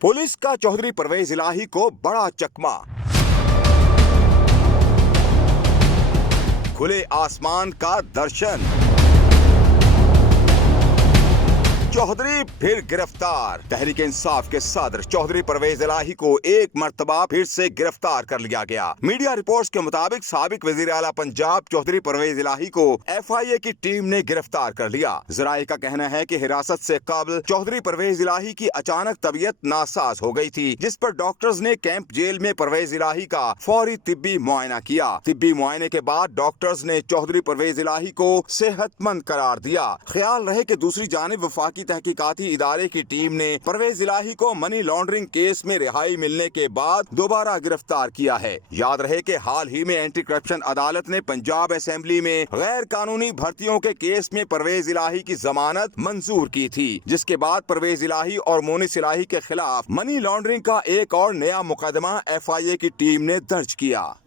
Police का चौधरी परवेज इलाही को बड़ा चकमा। खुले आसमान का दर्शन। चौधरी फिर गिरफ्तार। तहरीक इंसाफ के सदर चौधरी परवेज इलाही को एक मर्तबा फिर से गिरफ्तार कर लिया गया। मीडिया रिपोर्ट्स के मुताबिक साबिक वजीर आला पंजाब चौधरी परवेज इलाही को FIA की टीम ने गिरफ्तार कर लिया। जराये का कहना है कि हिरासत से कबल चौधरी परवेज इलाही की अचानक तबीयत नासाज हो गई थी, जिस पर डॉक्टर्स ने कैंप जेल में परवेज इलाही का फौरी तिब्बी मुआयना किया। तिब्बी मुआयने के बाद डॉक्टर्स ने चौधरी परवेज इलाही को सेहतमंद करार दिया। ख्याल रहे कि दूसरी जानिब वफाकी तहकीकाती इदारे की टीम ने परवेज इलाही को मनी लॉन्ड्रिंग केस में रिहाई मिलने के बाद दोबारा गिरफ्तार किया है। याद रहे कि हाल ही में एंटी करप्शन अदालत ने पंजाब असेंबली में गैर कानूनी भर्तियों के केस में परवेज इलाही की जमानत मंजूर की थी, जिसके बाद परवेज इलाही और मोनिस इलाही के खिलाफ मनी लॉन्ड्रिंग का एक और नया मुकदमा FIA की टीम ने दर्ज किया।